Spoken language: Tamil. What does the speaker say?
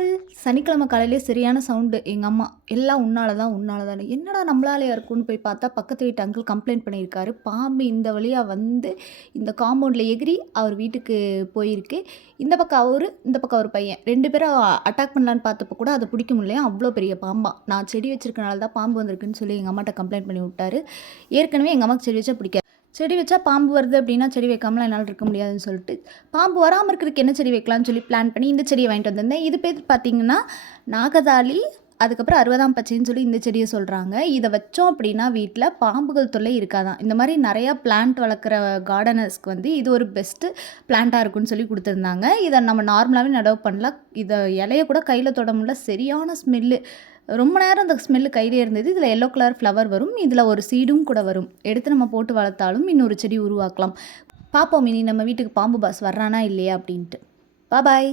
ஆல் சனிக்கிழமை காலையிலே சரியான சவுண்டு. எங்க அம்மா, "எல்லாம் உன்னால தான், உன்னால தான்னு." என்னடா நம்மளாலயா இருக்கும்னு போய் பார்த்தா, பக்கத்து வீட்டு அங்கிள் கம்ப்ளைண்ட் பண்ணியிருக்காரு. பாம்பு இந்த வழியா வந்து இந்த காம்பவுண்டில எகிறி அவர் வீட்டுக்கு போயிருக்கு. இந்த பக்கம் அவரு, இந்த பக்கம் ஒரு பையன். 2 பேரும் அட்டாக் பண்ணலான்னு பார்த்தப்போ கூட அத பிடிக்க முடியலையாம். அவ்ளோ பெரிய பாம்பாம். நான் செடி வச்சிருக்கனால தான் பாம்பு வந்திருக்குன்னு சொல்லி எங்க அம்மாட்ட கம்ப்ளைண்ட் பண்ணி விட்டாரு. ஏற்கனவே எங்க அம்மாக்கு செடி வச்சா பிடிக்காது. செடி வச்சா பாம்பு வருது அப்படின்னா செடி வைக்காமலாம் என்னால் இருக்க முடியாதுன்னு சொல்லிட்டு, பாம்பு வராமல் இருக்கிறதுக்கு என்ன செடி வைக்கலாம்னு சொல்லி பிளான் பண்ணி இந்த செடியை வாங்கிட்டு வந்திருந்தேன். இது பேர் பார்த்தீங்கன்னா நாகதாளி, அதுக்கப்புறம் 60ஆம் பச்சைன்னு சொல்லி இந்த செடியை சொல்கிறாங்க. இதை வச்சோம் அப்படின்னா வீட்டில் பாம்புகள் தொல்லை இருக்காதான். இந்த மாதிரி நிறையா பிளான்ட் வளர்க்குற கார்டனர்ஸ்க்கு வந்து இது ஒரு பெஸ்ட்டு பிளான்ட்டாக இருக்குன்னு சொல்லி கொடுத்துருந்தாங்க. இதை நம்ம நார்மலாகவே நடவு பண்ணலாம். இதை இலைய கூட கையில் தொட முடியல, சரியான ஸ்மெல்லு. ரொம்ப நேரம் அந்த ஸ்மெல்லு கையிலே இருந்தது. இதில் எல்லோ கலர் ஃப்ளவர் வரும். இதில் ஒரு சீடும் கூட வரும். எடுத்து நம்ம போட்டு வளர்த்தாலும் இன்னொரு செடி உருவாக்கலாம். பார்ப்போம் இனி நம்ம வீட்டுக்கு பாம்பு பாஸ் வர்றானா இல்லையா அப்படின்ட்டு. பாய்.